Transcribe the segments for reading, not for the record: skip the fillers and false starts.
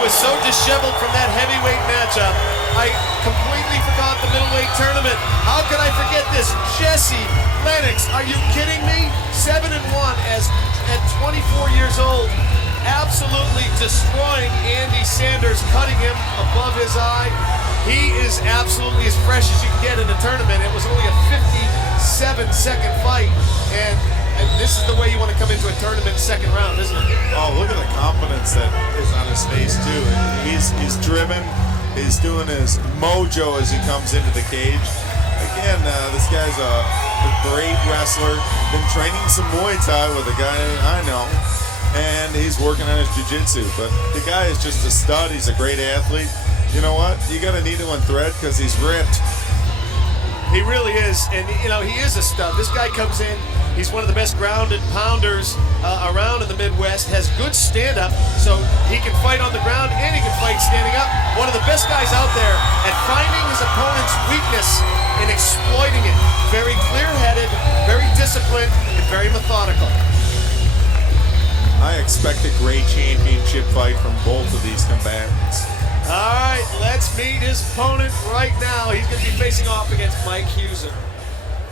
was so disheveled from that heavyweight matchup, I completely forgot the middleweight tournament. How could I forget this? Jesse Lennox, are you kidding me? 7-1 at 24 years old, absolutely destroying Andy Sanders, cutting him above his eye. He is absolutely as fresh as you can get in a tournament. It was only a 57-second fight, and this is the way you want to come into a tournament second round, isn't it? Oh, look at the confidence that is on his face, too. He's driven. He's doing his mojo as he comes into the cage. Again, this guy's a great wrestler. Been training some Muay Thai with a guy I know, and he's working on his jiu-jitsu. But the guy is just a stud. He's a great athlete. You know what? You got a needle and thread because he's ripped. He really is, and he is a stud. This guy comes in, he's one of the best ground and pounders around in the Midwest, has good stand-up, so he can fight on the ground and he can fight standing up. One of the best guys out there at finding his opponent's weakness and exploiting it. Very clear-headed, very disciplined, and very methodical. I expect a great championship fight from both of these combatants. All right, let's meet his opponent right now. He's going to be facing off against Mike Hueser.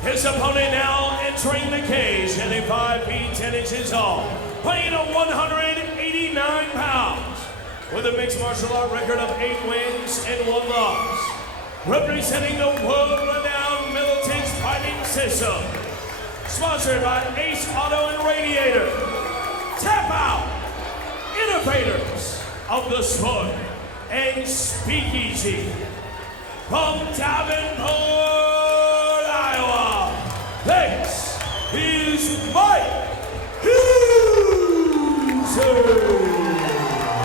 His opponent now entering the cage, standing 5 feet 10 inches tall, weighing 189 pounds, with a mixed martial art record of 8 wins and 1 loss. Representing the world-renowned Militech fighting system. Sponsored by Ace Auto and Radiator. Tap Out, innovators of the sport, and Speakeasy. From Davenport, Iowa, this is Mike Hueser.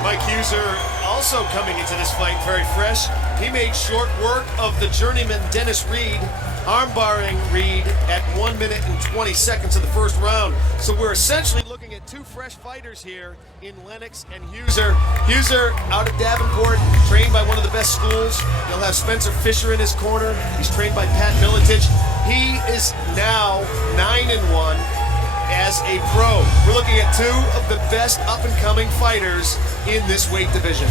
Mike Hueser also coming into this fight very fresh. He made short work of the journeyman Dennis Reed, armbarring Reed at 1 minute and 20 seconds of the first round. So we're essentially looking at 2 fresh fighters here in Lennox and Hueser. Hueser out of Davenport, trained by one of the best schools. He'll have Spencer Fisher in his corner. He's trained by Pat Militech. He is now 9-1 as a pro. We're looking at 2 of the best up-and-coming fighters in this weight division.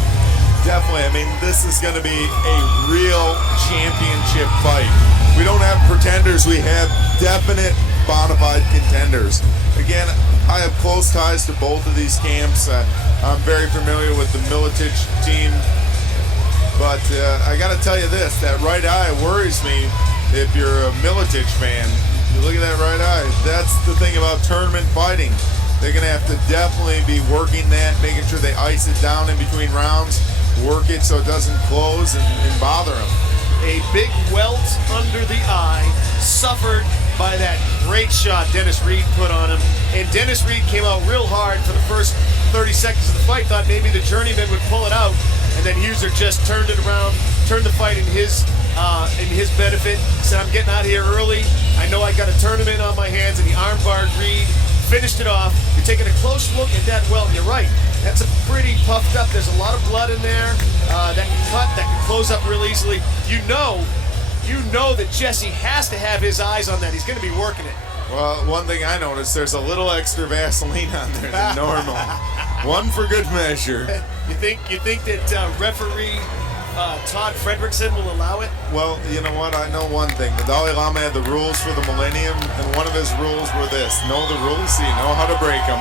Definitely. I mean, this is going to be a real championship fight. We don't have pretenders. We have definite bona fide contenders. Again, I have close ties to both of these camps. I'm very familiar with the Militech team. But I got to tell you this, that right eye worries me if you're a Militech fan. You look at that right eye. That's the thing about tournament fighting. They're going to have to definitely be working that, making sure they ice it down in between rounds, work it so it doesn't close and bother them. A big welt under the eye, suffered by that great shot Dennis Reed put on him. And Dennis Reed came out real hard for the first 30 seconds of the fight, thought maybe the journeyman would pull it out, and then Hueser just turned it around, turned the fight in his benefit. Said, I'm getting out of here early. I know I got a tournament on my hands, and he armbarred Reed, finished it off. You're taking a close look at that welt, and you're right. That's a pretty puffed up. There's a lot of blood in there that can cut, that can close up real easily. You know that Jesse has to have his eyes on that. He's going to be working it. Well, one thing I noticed, there's a little extra Vaseline on there than normal. One for good measure. You think that referee Todd Fredrickson will allow it? Well, you know what? I know one thing. The Dalai Lama had the rules for the millennium, and one of his rules were this: know the rules so you know how to break them.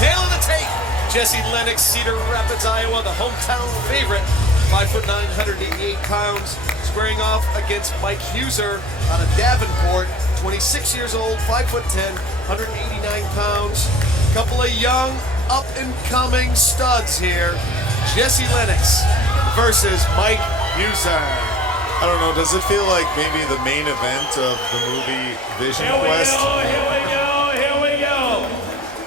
Tail of the tape. Jesse Lennox, Cedar Rapids, Iowa, the hometown favorite. 5'9", 188 pounds, squaring off against Mike Hueser out of Davenport, 26 years old, 5'10", 189 pounds. Couple of young, up-and-coming studs here. Jesse Lennox versus Mike Hueser. I don't know, does it feel like maybe the main event of the movie Vision Quest? Here we go.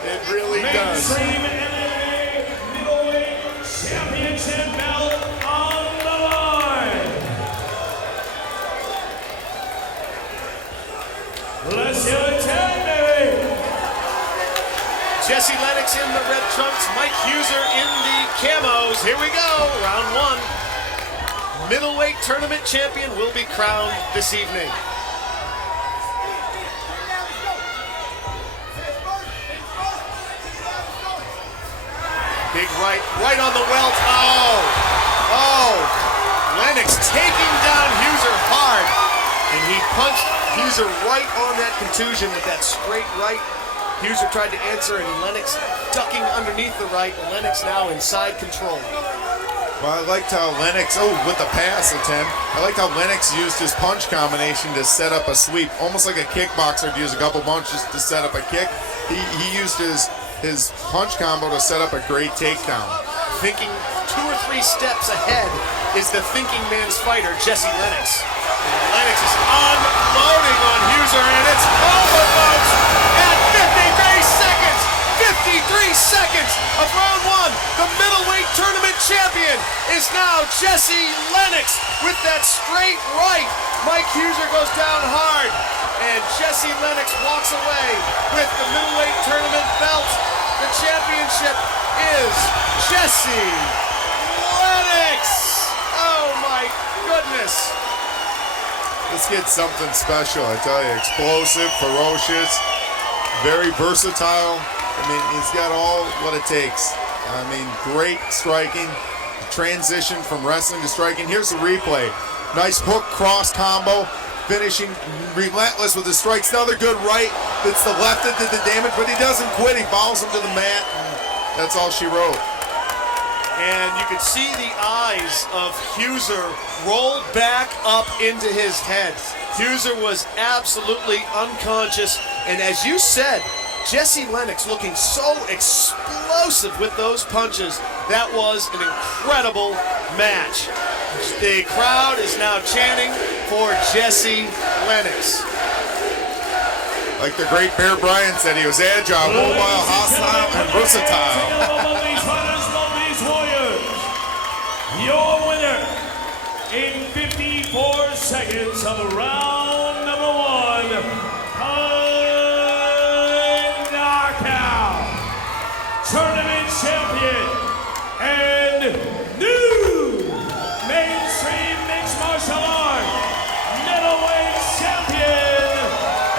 It really does. Mainstream MMA middleweight championship belt on the line. Let's hear it, baby. Jesse Lennox in the red trunks, Mike Hueser in the camos. Here we go, round 1. Middleweight tournament champion will be crowned this evening. Big big right on the welt. Oh, Lennox taking down Hueser hard, and he punched Hueser right on that contusion with that straight right. Hueser tried to answer, and Lennox ducking underneath the right. Lennox now inside control. Well, I liked how Lennox, with the pass attempt, I liked how Lennox used his punch combination to set up a sweep, almost like a kickboxer would use a couple punches to set up a kick. He used his punch combo to set up a great takedown. Thinking 2 or 3 steps ahead is the thinking man's fighter, Jesse Lennox. And Lennox is unloading on Hueser, and it's over, folks, at 53 seconds. 53 seconds of round 1. The middleweight tournament champion is now Jesse Lennox with that straight right. Mike Hueser goes down hard, and Jesse Lennox walks away with the middleweight tournament belt. The championship is Jesse Lennox. Oh my goodness. This kid's something special, I tell you. Explosive, ferocious, very versatile. I mean, he's got all what it takes. I mean, great striking, transition from wrestling to striking. Here's the replay. Nice hook cross combo, finishing relentless with his strikes. Another good right. It's the left that did the damage, but he doesn't quit. He follows him to the mat, and that's all she wrote. And you could see the eyes of Hueser roll back up into his head. Hueser was absolutely unconscious, and as you said, Jesse Lennox looking so explosive with those punches. That was an incredible match. The crowd is now chanting for Jesse Lennox. Like the great Bear Bryant said, he was agile, mobile, hostile, and versatile. Your winner in 54 seconds of round number 1. Tournament champion and new mainstream mixed martial art middleweight champion,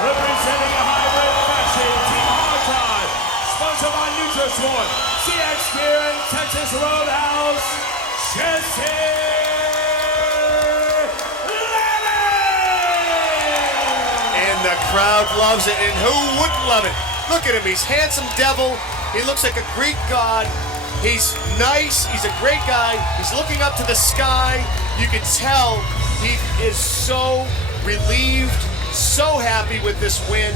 representing a hybrid fashion team Hard Time, sponsored by NutriSport, CX Gear and Texas Roadhouse, Jesse Lennox! And the crowd loves it, and who wouldn't love it? Look at him, he's handsome devil. He looks like a Greek god. He's nice, he's a great guy. He's looking up to the sky. You can tell he is so relieved, so happy with this win.